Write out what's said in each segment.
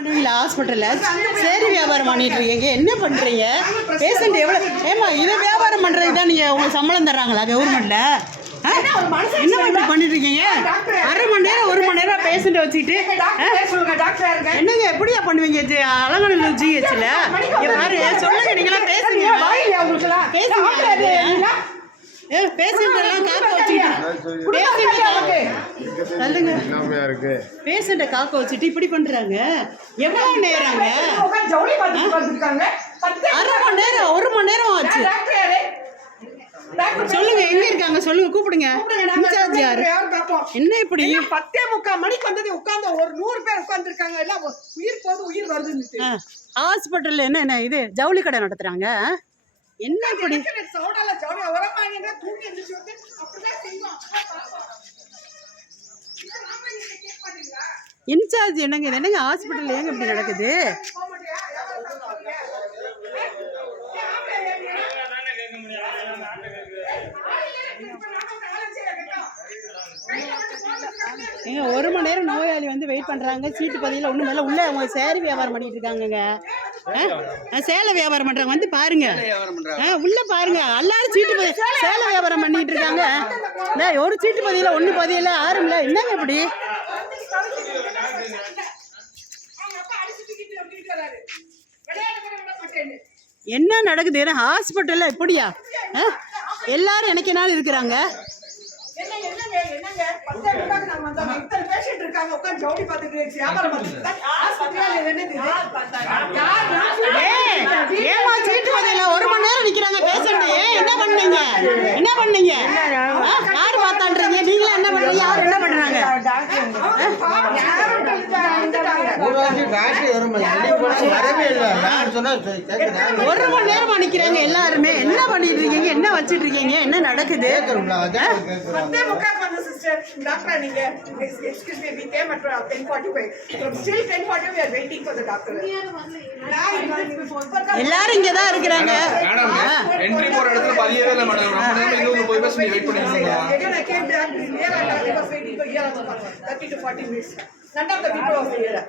பண்ணுவீங்களா? ஹாஸ்பிட்டலில்? சரி வியாபாரம் பண்ணிட்டு இருக்கீங்க. என்ன பண்ணுறீங்க பேஷண்ட் எவ்வளோ ஏமா இதை வியாபாரம் பண்ணுறதுக்கு தான் நீங்கள் உங்களுக்கு சம்பளம் தர்றாங்களா கவர்மெண்ட்டில் என்ன இப்படி பண்ணிட்டு இருக்கீங்க அரை மணி நேரம் ஒரு மணி நேரம் பேஷண்ட்டை வச்சுக்கிட்டு? என்னங்க எப்படியா பண்ணுவீங்க? ஜி அலங்கநல்லூர் ஜிஹெச்சில் பாரு சொல்லுங்க நீங்களாம் பேசுங்க. பேசுங்க. ஏ வச்சுக்கிட்டு பேஷண்ட் காக்க இருக்கு. வச்சுட்டு இப்படி பண்றாங்க. எவ்வளவு நேரங்க அரை மணி நேரம் ஒரு மணி நேரம் ஆச்சு. சொல்லுங்க எங்க இருக்காங்க? சொல்லுங்க கூப்பிடுங்க. என்ன இப்படி? பத்தே முக்கால் மணிக்கு வந்தது உட்கார்ந்து ஒரு நூறு பேர் உட்கார்ந்துருக்காங்க. எல்லாம் உயிர் போது உயிர் வருதுன்னு ஹாஸ்பிட்டல்ல என்ன என்ன இது? ஜவுளி கடை நடத்துறாங்க? என்ன இப்படி? சவுடால ஜவுளி உரமாங்க தூங்கி எந்திரிச்சு வந்து அப்படிதான் செய்வோம் இன்சார்ஜ் என்னங்க இது? என்னங்க ஹாஸ்பிட்டல் ஏங்க இப்படி நடக்குது? ஏங்க ஒரு மணி நேரம் நோயாளி வந்து வெயிட் பண்றாங்க. சீட்டு பதியில் ஒன்றும் மேலே உள்ள அவங்க சேரி வியாபாரம் பண்ணிட்டு இருக்காங்கங்க. சேலை வியாபாரம் பண்றாங்க வந்து பாருங்க. ஆ, உள்ள பாருங்க. எல்லாரும் சீட்டு பதி சேலை வியாபாரம் பண்ணிட்டு இருக்காங்க. இந்த ஒரு சீட்டு பதியில் ஒன்று பதியில் ஆறுங்களா என்னங்க இப்படி? என்ன நடக்குது? ஹாஸ்பிட்டலில் இப்படியா? ஆ? எல்லாரும் எனக்கு நாள் இருக்கிறாங்க. பத்தே வந்தோம் இத்தனை பேஷண்ட் இருக்காங்க ஜவுளி வியாபாரம் சீட்டு பதில ஒரு மணி நேரம் நிக்கிறாங்க பேஷண்ட் என்ன பண்ணீங்க என்ன பண்ணீங்க யார் பார்த்தான்றீங்க நீங்களே என்ன பண்றீங்க யார் என்ன பண்றாங்க ஒரு மணி நேரமா நிக்கிறாங்க எல்லாருமே என்ன பண்ணிட்டு இருக்கீங்க என்ன வச்சிட்டு இருக்கீங்க என்ன நடக்குது வந்த சிஸ்டர் டாக்டர் நீங்க excuse me we came at 10:45 still 10:40 we are waiting for the doctor எல்லாரும் இங்க தான் இருக்கிறாங்க மேடம் என்ட்ரி போற இடத்துல பதியவே இல்லை மேடம் ரொம்ப நேரம் இங்க வந்து போய் பேச வெயிட் பண்ணிட்டு இருக்கோம் Again, I came back here and I was waiting for here also for 30 to 40 minutes. None of the people was here.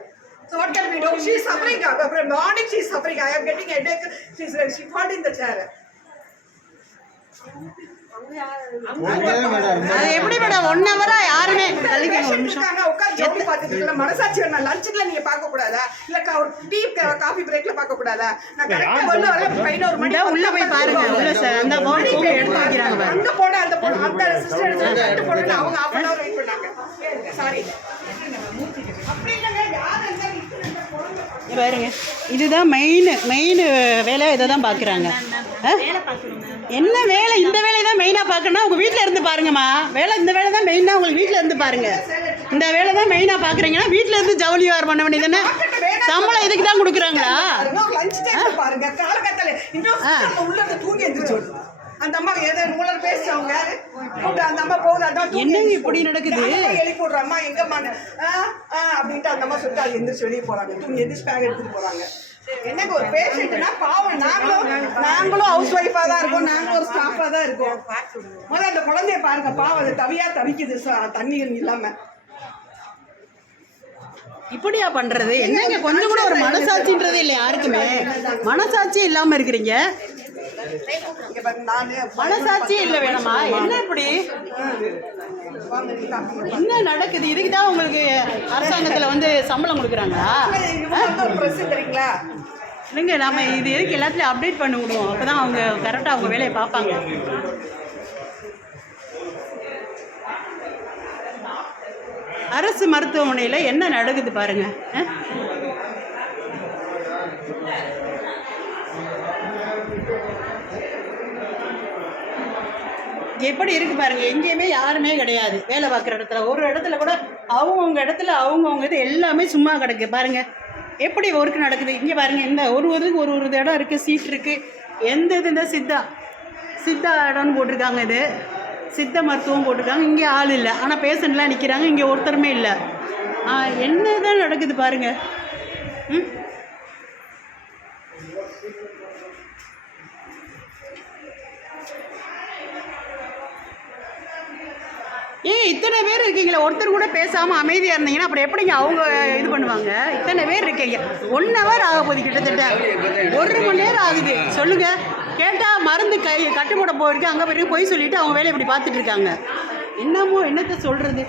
So what can we do? She is suffering. uh, From morning she is suffering. I am getting headache. She is she fought in the chair. எப்படி madam one ஹவரா யாருமே பார்த்துட்டு இருக்கலாம். மனசாட்சி வேணும். லஞ்சுக்குள்ள நீங்க பார்க்க கூடாதா? இல்ல ஒரு டீ காஃபி பிரேக்ல பார்க்க கூடாதா? நான் correct ஆ உள்ள வர பதினோரு மணி இதோ உள்ள போய் பாருங்க. உள்ள ச- அந்த போய் எடுத்து வைக்கிறாங்க அங்க போட அந்த போட அந்த சிஸ்டர் எடுத்து அவங்க half an hour வெயிட் பண்ணாங்க. சாரி அப்படி இல்லைங்க யார் அந்த இங்க பாருங்க. இதுதான் மெயின் மெயின் வேலை. இதை தான் பார்க்குறாங்க என்ன வேலை? இந்த வேலையை தான் மெயினாக பார்க்கணும்னா உங்கள் வீட்டில் இருந்து பாருங்கம்மா. வேலை இந்த வேலை தான் மெயினாக உங்களுக்கு வீட்டில் இருந்து பாருங்க. இந்த வேலை தான் மெயினாக பார்க்குறீங்கன்னா வீட்டில் இருந்து ஜவுளி வேறு பண்ண வேண்டியது சம்பளம் இதுக்கு தான் கொடுக்குறாங்களா? லஞ்ச் பாருங்க தூங்கி அந்த அம்மா ஏதோ மூலர் பேசுறவங்க அந்த அம்மா போகுது அதான் என்னங்க இப்படி நடக்குது? அம்மா எழுப்பி விடுற அம்மா எங்கம்மா அப்படின்ட்டு அந்த அம்மா சொல்லிட்டு அது எந்திரிச்சு வெளியே போறாங்க தூங்கி எந்திரிச்சு பேக் எடுத்துட்டு போறாங்க என்னங்க ஒரு பேஷண்ட்னா பாவம். நாங்களும் நாங்களும் ஹவுஸ் ஒய்ஃபா தான் இருக்கோம். நாங்களும் ஒரு ஸ்டாஃபா தான் இருக்கோம். முதல்ல அந்த குழந்தைய பாருங்க. பாவம் அது தவியா தவிக்குது. தண்ணீர் இல்லாம. இப்படியா பண்ணுறது என்னங்க கொஞ்சம் கூட ஒரு மனசாட்சின்றது இல்லை யாருக்குமே? மனசாட்சியே இல்லாமல் இருக்கிறீங்க. மனசாட்சி இல்ல வேணுமா? என்ன இப்படி? என்ன நடக்குது? இதுக்கு தான் உங்களுக்கு அரசாங்கத்தில் வந்து சம்பளம் கொடுக்குறாங்களா? இல்லைங்க நாம இது எதுக்கு எல்லாத்துலயும் அப்டேட் பண்ணி விடுவோம் அப்பதான் அவங்க கரெக்டாக அவங்க வேலையை பார்ப்பாங்க. அரசு மருத்துவமனையில் என்ன நடக்குது பாருங்க. எப்படி இருக்கு பாருங்க எங்கேயுமே யாருமே கிடையாது. வேலை பார்க்குற இடத்துல. ஒரு இடத்துல கூட அவங்கவுங்க இடத்துல அவங்கவுங்க இது எல்லாமே சும்மா கிடக்கு. பாருங்க எப்படி ஒர்க் நடக்குது? இங்கே பாருங்க இந்த ஒரு ஒரு ஒரு ஒரு இடம் இருக்குது சீட் இருக்குது எந்த இது இந்த சித்தா? சித்தா இடம்னு போட்டிருக்காங்க இது. சித்த மருத்துவம் போட்டிருக்காங்க. இங்கே ஆள் இல்லை. ஆனால் பேஷண்ட்லாம் நிற்கிறாங்க இங்கே ஒருத்தருமே இல்லை. என்ன தான் நடக்குது பாருங்க. ம்? ஏய் இத்தனை பேர் இருக்கீங்களா? ஒருத்தர் கூட பேசாமல் அமைதியாக இருந்தீங்கன்னா அப்புறம் எப்படிங்க அவங்க இது பண்ணுவாங்க? இத்தனை பேர் இருக்கீங்க. ஒன் ஹவர் ஆக போகுது கிட்டத்தட்ட. ஒரு மணி நேரம் ஆகுது. சொல்லுங்க. கேட்டால் மருந்து கை கட்டு போயிருக்கு. அங்கே போயிருக்கு போய் சொல்லிட்டு அவங்க வேலையை இப்படி பார்த்துட்டு இருக்காங்க. என்னமோ என்னத்தை சொல்கிறது